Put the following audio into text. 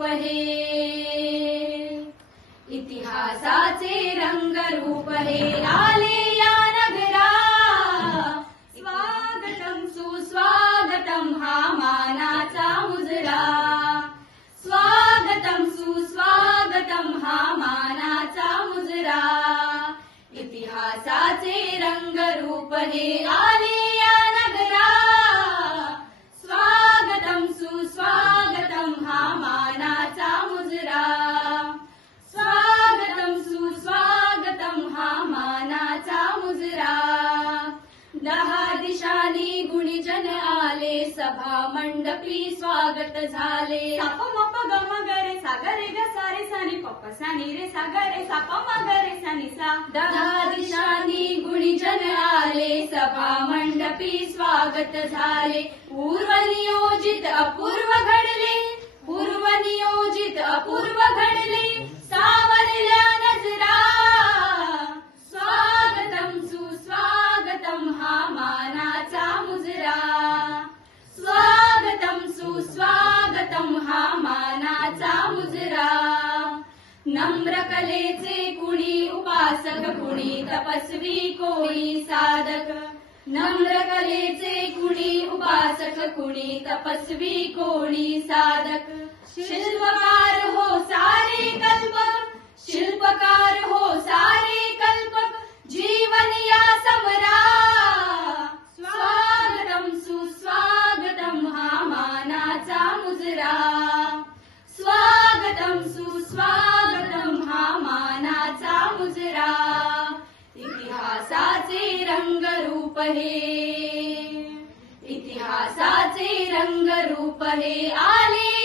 रूप हे इतिहासाचे रंगरूप हे आले या नगरा। स्वागतम सुस्वागतम हा मानाचा मुजरा। स्वागतम सुस्वागतम हा मानाचा मुजरा। इतिहासाचे रंग रूप हे आले दहा दिशानी गुणीजन आले. सभा मंडपी स्वागत झाले. साप मप गम गरे सागरे ग सारे सानी पप्प सानी रे सागरे साप मगरे सानी सा. दहा दिशानी गुणीजन आले. सभा मंडपी स्वागत झाले. पूर्व नियोजित अपूर्व सुस्वागतम हा मानाचा मुजरा. नम्र कलेचे कुणी उपासक कुणी तपस्वी कोणी साधक. नम्र कलेचे कुणी उपासक कुणी तपस्वी कोणी साधक. शिल्पकार हो सार स्वागतम सुस्वागतम हा मानाचा मुजरा. इतिहासाचे रंगरूप हे. इतिहासाचे रंगरूप हे आले.